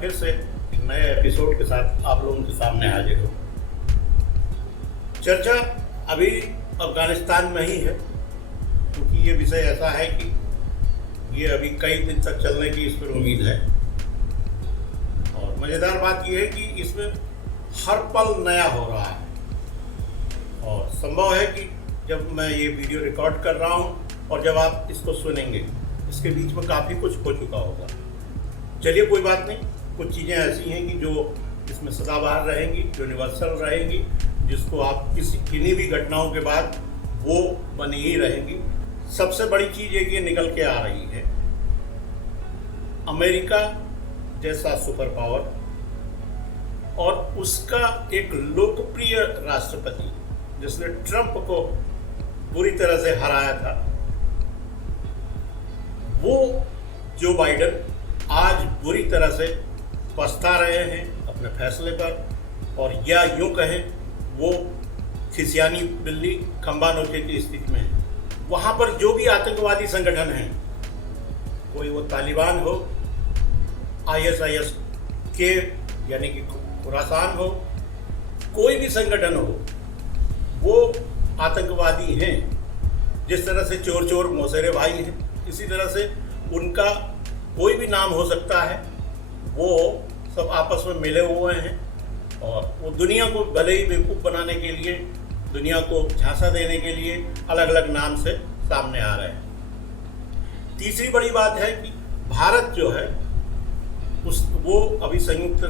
फिर से एक नए एपिसोड के साथ आप लोगों के सामने हाजिर हो। चर्चा अभी अफगानिस्तान में ही है, क्योंकि ये विषय ऐसा है कि ये अभी कई दिन तक चलने की इस पर उम्मीद है। और मज़ेदार बात यह है कि इसमें हर पल नया हो रहा है, और संभव है कि जब मैं ये वीडियो रिकॉर्ड कर रहा हूँ और जब आप इसको सुनेंगे, इसके बीच में काफ़ी कुछ हो चुका होगा। चलिए कोई बात नहीं, कुछ चीज़ें ऐसी हैं कि जो इसमें सदाबहार रहेंगी, यूनिवर्सल रहेंगी, जिसको आप किन्हीं भी घटनाओं के बाद वो बनी ही रहेंगी। सबसे बड़ी चीज़ एक ये निकल के आ रही है, अमेरिका जैसा सुपर पावर और उसका एक लोकप्रिय राष्ट्रपति जिसने ट्रंप को बुरी तरह से हराया था, वो जो बाइडेन आज बुरी तरह से पछता रहे हैं अपने फैसले पर, और या यूं कहें वो खिसियानी बिल्ली खंबा नोचे की स्थिति में है। वहाँ पर जो भी आतंकवादी संगठन हैं, कोई वो तालिबान हो, ISIS के यानी कि खुरासान हो, कोई भी संगठन हो, वो आतंकवादी हैं। जिस तरह से चोर चोर मौसेरे भाई हैं, इसी तरह से उनका कोई भी नाम हो सकता है। वो सब आपस में मिले हुए हैं और वो दुनिया को भले ही बेवकूफ़ बनाने के लिए, दुनिया को झांसा देने के लिए अलग अलग नाम से सामने आ रहे हैं। तीसरी बड़ी बात है कि भारत जो है वो अभी संयुक्त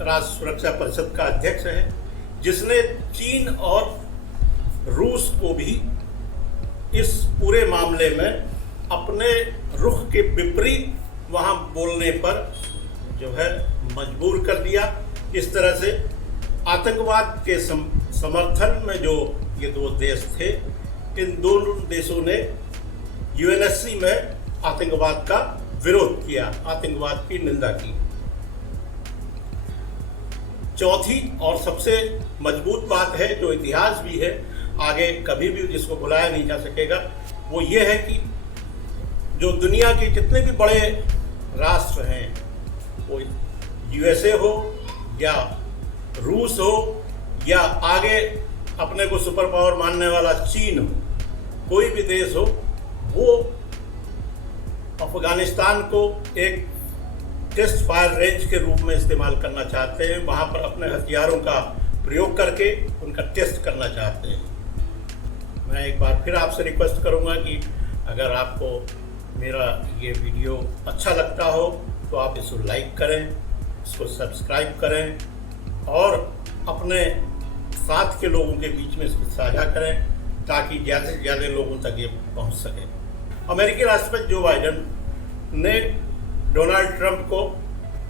राष्ट्र सुरक्षा परिषद का अध्यक्ष है, जिसने चीन और रूस को भी इस पूरे मामले में अपने रुख के विपरीत वहाँ बोलने पर जो है मजबूर कर दिया। इस तरह से आतंकवाद के समर्थन में जो ये दो देश थे, इन दोनों देशों ने UNSC में आतंकवाद का विरोध किया, आतंकवाद की निंदा की। चौथी और सबसे मजबूत बात है, जो इतिहास भी है, आगे कभी भी जिसको भुलाया नहीं जा सकेगा, वो ये है कि जो दुनिया के जितने भी बड़े राष्ट्र हैं, वो USA हो या रूस हो या आगे अपने को सुपर पावर मानने वाला चीन हो, कोई भी देश हो, वो अफगानिस्तान को एक टेस्ट फायर रेंज के रूप में इस्तेमाल करना चाहते हैं। वहाँ पर अपने हथियारों का प्रयोग करके उनका टेस्ट करना चाहते हैं। मैं एक बार फिर आपसे रिक्वेस्ट करूँगा कि अगर आपको मेरा ये वीडियो अच्छा लगता हो तो आप इसको लाइक करें, इसको सब्सक्राइब करें और अपने साथ के लोगों के बीच में इसको साझा करें, ताकि ज़्यादा से ज़्यादा लोगों तक ये पहुंच सके। अमेरिकी राष्ट्रपति जो बाइडेन ने डोनाल्ड ट्रंप को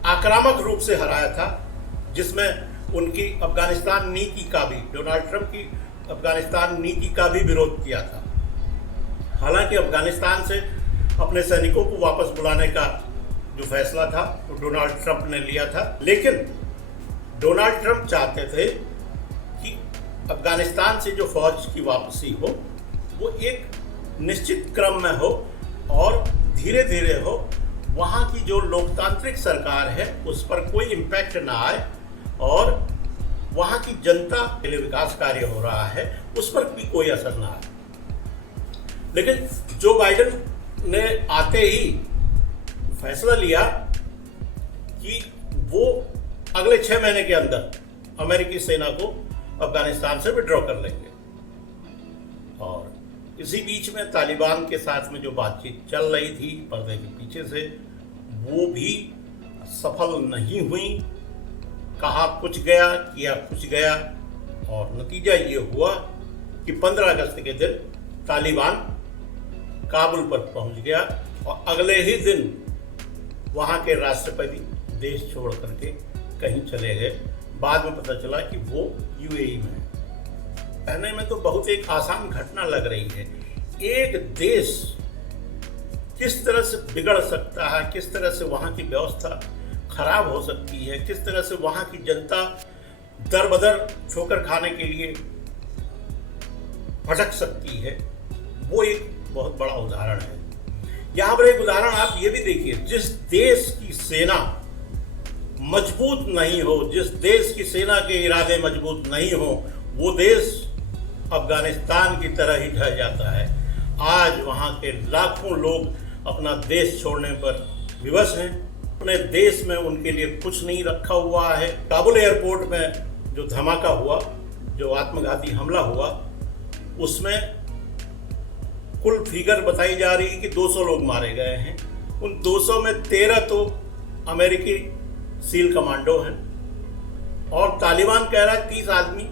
आक्रामक रूप से हराया था, जिसमें उनकी अफगानिस्तान नीति का भी, डोनाल्ड ट्रंप की अफगानिस्तान नीति का भी विरोध किया था। हालांकि अफगानिस्तान से अपने सैनिकों को वापस बुलाने का जो फैसला था वो डोनाल्ड ट्रंप ने लिया था, लेकिन डोनाल्ड ट्रंप चाहते थे कि अफगानिस्तान से जो फौज की वापसी हो वो एक निश्चित क्रम में हो और धीरे धीरे हो। वहाँ की जो लोकतांत्रिक सरकार है उस पर कोई इम्पैक्ट ना आए, और वहाँ की जनता के लिए विकास कार्य हो रहा है उस पर भी कोई असर ना आए। लेकिन जो बाइडेन ने आते ही फैसला लिया कि वो अगले 6 महीने के अंदर अमेरिकी सेना को अफगानिस्तान से विड्रॉ कर लेंगे। और इसी बीच में तालिबान के साथ में जो बातचीत चल रही थी पर्दे के पीछे से, वो भी सफल नहीं हुई। कहा कुछ गया, किया कुछ गया, और नतीजा ये हुआ कि 15 अगस्त के दिन तालिबान काबुल पर पहुंच गया और अगले ही दिन वहाँ के राष्ट्रपति देश छोड़ करके कहीं चले गए। बाद में पता चला कि वो UAE में है। कहने में तो बहुत एक आसान घटना लग रही है। एक देश किस तरह से बिगड़ सकता है, किस तरह से वहाँ की व्यवस्था खराब हो सकती है, किस तरह से वहाँ की जनता दर बदर ठोकर खाने के लिए भटक सकती है, वो एक बहुत बड़ा उदाहरण है। यहाँ पर एक उदाहरण आप ये भी देखिए, जिस देश की सेना मजबूत नहीं हो, जिस देश की सेना के इरादे मजबूत नहीं हो, वो देश अफगानिस्तान की तरह ही ढह जाता है। आज वहाँ के लाखों लोग अपना देश छोड़ने पर विवश हैं। अपने देश में उनके लिए कुछ नहीं रखा हुआ है। काबुल एयरपोर्ट में जो धमाका हुआ, जो आत्मघाती हमला हुआ, उसमें कुल फिगर बताई जा रही है कि 200 लोग मारे गए हैं। उन 200 में 13 तो अमेरिकी सील कमांडो हैं और तालिबान कह रहा है 30 आदमी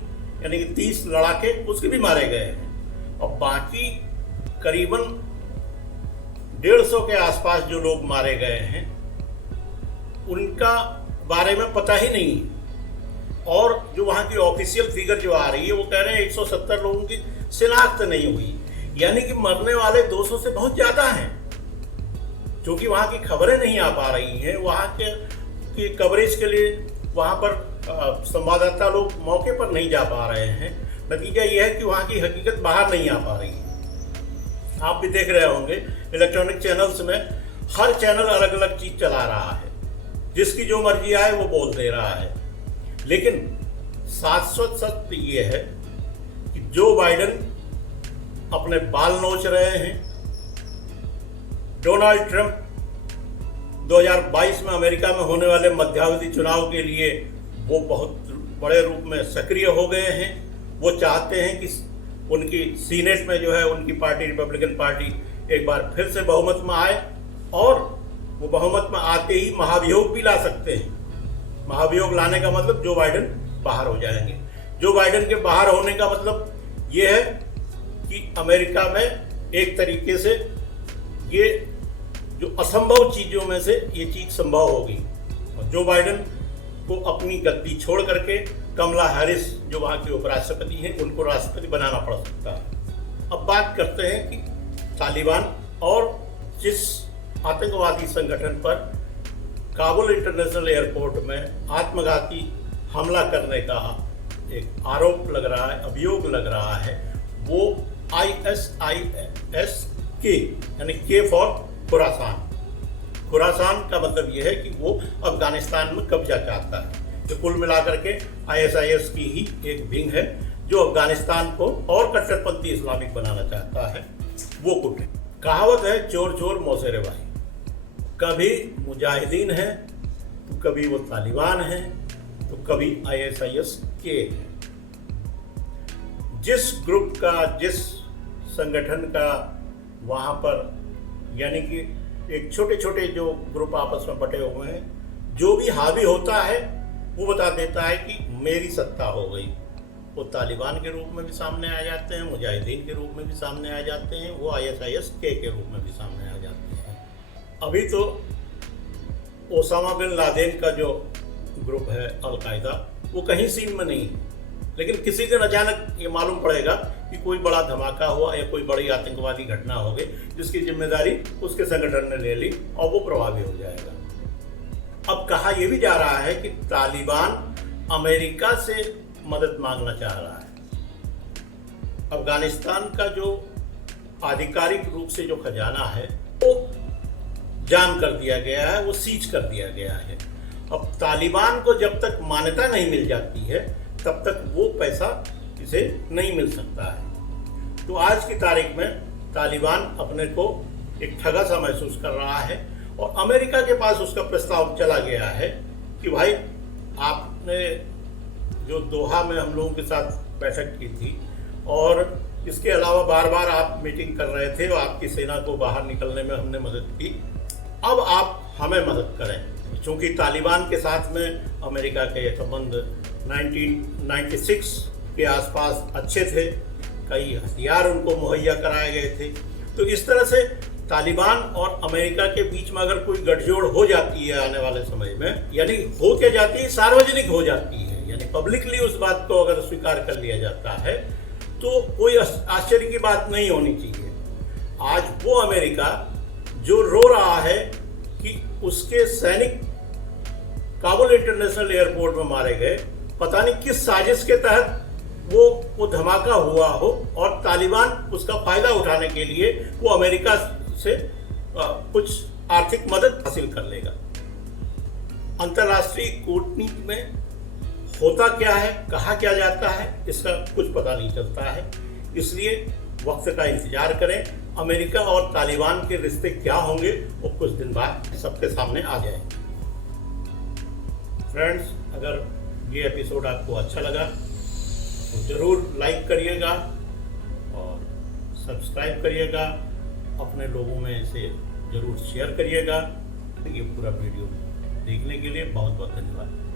यानी कि 30 लड़ाके उसके भी मारे गए हैं और बाकी करीबन 150 के आसपास जो लोग मारे गए हैं उनका बारे में पता ही नहीं। और जो वहाँ की ऑफिशियल फिगर जो आ रही है वो कह रहे हैं 170 लोगों की शिनाख्त नहीं हुई, यानी कि मरने वाले 200 से बहुत ज़्यादा हैं। क्योंकि वहाँ की खबरें नहीं आ पा रही हैं, वहाँ के कवरेज के लिए वहाँ पर संवाददाता लोग मौके पर नहीं जा पा रहे हैं। नतीजा यह है कि वहाँ की हकीकत बाहर नहीं आ पा रही है। आप भी देख रहे होंगे इलेक्ट्रॉनिक चैनल्स में हर चैनल अलग अलग चीज़ चला रहा है, जिसकी जो मर्जी आए वो बोल दे रहा है। लेकिन शाश्वत सत्य ये है कि जो बाइडेन अपने बाल नोच रहे हैं, डोनाल्ड ट्रंप 2022 में अमेरिका में होने वाले मध्यावधि चुनाव के लिए वो बहुत बड़े रूप में सक्रिय हो गए हैं। वो चाहते हैं कि उनकी सीनेट में जो है उनकी पार्टी रिपब्लिकन पार्टी एक बार फिर से बहुमत में आए और वो बहुमत में आते ही महाभियोग भी ला सकते हैं। महाभियोग लाने का मतलब जो बाइडेन बाहर हो जाएंगे। जो बाइडेन के बाहर होने का मतलब ये है कि अमेरिका में एक तरीके से ये जो असंभव चीज़ों में से ये चीज़ संभव होगी। जो बाइडेन को अपनी गद्दी छोड़ करके कमला हैरिस जो वहाँ की उपराष्ट्रपति हैं उनको राष्ट्रपति बनाना पड़ सकता है। अब बात करते हैं कि तालिबान और जिस आतंकवादी संगठन पर काबुल इंटरनेशनल एयरपोर्ट में आत्मघाती हमला करने का एक आरोप लग रहा है, अभियोग लग रहा है, वो ISIS के यानी के फॉर खुरासान। खुरासान का मतलब यह है कि वो अफगानिस्तान में कब्जा चाहता है। जो कुल मिलाकर के ISIS की ही एक विंग है जो अफगानिस्तान को और कट्टरपंथी इस्लामिक बनाना चाहता है। वो कुछ कहावत है, चोर चोर मौसेरे भाई। कभी मुजाहिदीन है तो कभी वो तालिबान है तो कभी ISIS के है। जिस ग्रुप का, जिस संगठन का वहाँ पर यानी कि एक छोटे छोटे जो ग्रुप आपस में बटे हुए हैं, जो भी हावी होता है वो बता देता है कि मेरी सत्ता हो गई। वो तालिबान के रूप में भी सामने आ जाते हैं, मुजाहिदीन के रूप में भी सामने आ जाते हैं, वो ISIS के रूप में भी सामने आ जाते हैं। अभी तो ओसामा बिन लादेन का जो ग्रुप है अलकायदा, वो कहीं सीन में नहीं है। लेकिन किसी दिन अचानक ये मालूम पड़ेगा कि कोई बड़ा धमाका हुआ या कोई बड़ी आतंकवादी घटना हो गई जिसकी जिम्मेदारी उसके संगठन ने ले ली और वो प्रभावी हो जाएगा। अब कहा यह भी जा रहा है कि तालिबान अमेरिका से मदद मांगना चाह रहा है। अफगानिस्तान का जो आधिकारिक रूप से जो खजाना है वो जाम कर दिया गया है, वो सीज कर दिया गया है। अब तालिबान को जब तक मान्यता नहीं मिल जाती है तब तक वो पैसा इसे नहीं मिल सकता है। तो आज की तारीख में तालिबान अपने को एक ठगा सा महसूस कर रहा है और अमेरिका के पास उसका प्रस्ताव चला गया है कि भाई आपने जो दोहा में हम लोगों के साथ बैठक की थी और इसके अलावा बार बार आप मीटिंग कर रहे थे और आपकी सेना को बाहर निकलने में हमने मदद की, अब आप हमें मदद करें। चूँकि तालिबान के साथ में अमेरिका के संबंध 1996 के आसपास अच्छे थे, कई हथियार उनको मुहैया कराए गए थे। तो इस तरह से तालिबान और अमेरिका के बीच में अगर कोई गठजोड़ हो जाती है आने वाले समय में, यानी हो के जाती है, सार्वजनिक हो जाती है, यानी पब्लिकली उस बात को अगर स्वीकार कर लिया जाता है तो कोई आश्चर्य की बात नहीं होनी चाहिए। आज वो अमेरिका जो रो रहा है कि उसके सैनिक काबुल इंटरनेशनल एयरपोर्ट में मारे गए, पता नहीं किस साजिश के तहत वो धमाका हुआ हो और तालिबान उसका फायदा उठाने के लिए वो अमेरिका से कुछ आर्थिक मदद हासिल कर लेगा। अंतर्राष्ट्रीय कूटनीति में होता क्या है, कहा क्या जाता है, इसका कुछ पता नहीं चलता है। इसलिए वक्त का इंतजार करें। अमेरिका और तालिबान के रिश्ते क्या होंगे वो कुछ दिन बाद सबके सामने आ जाएंगे। फ्रेंड्स, अगर ये एपिसोड आपको अच्छा लगा तो ज़रूर लाइक करिएगा और सब्सक्राइब करिएगा, अपने लोगों में इसे ज़रूर शेयर करिएगा। ये पूरा वीडियो देखने के लिए बहुत बहुत धन्यवाद।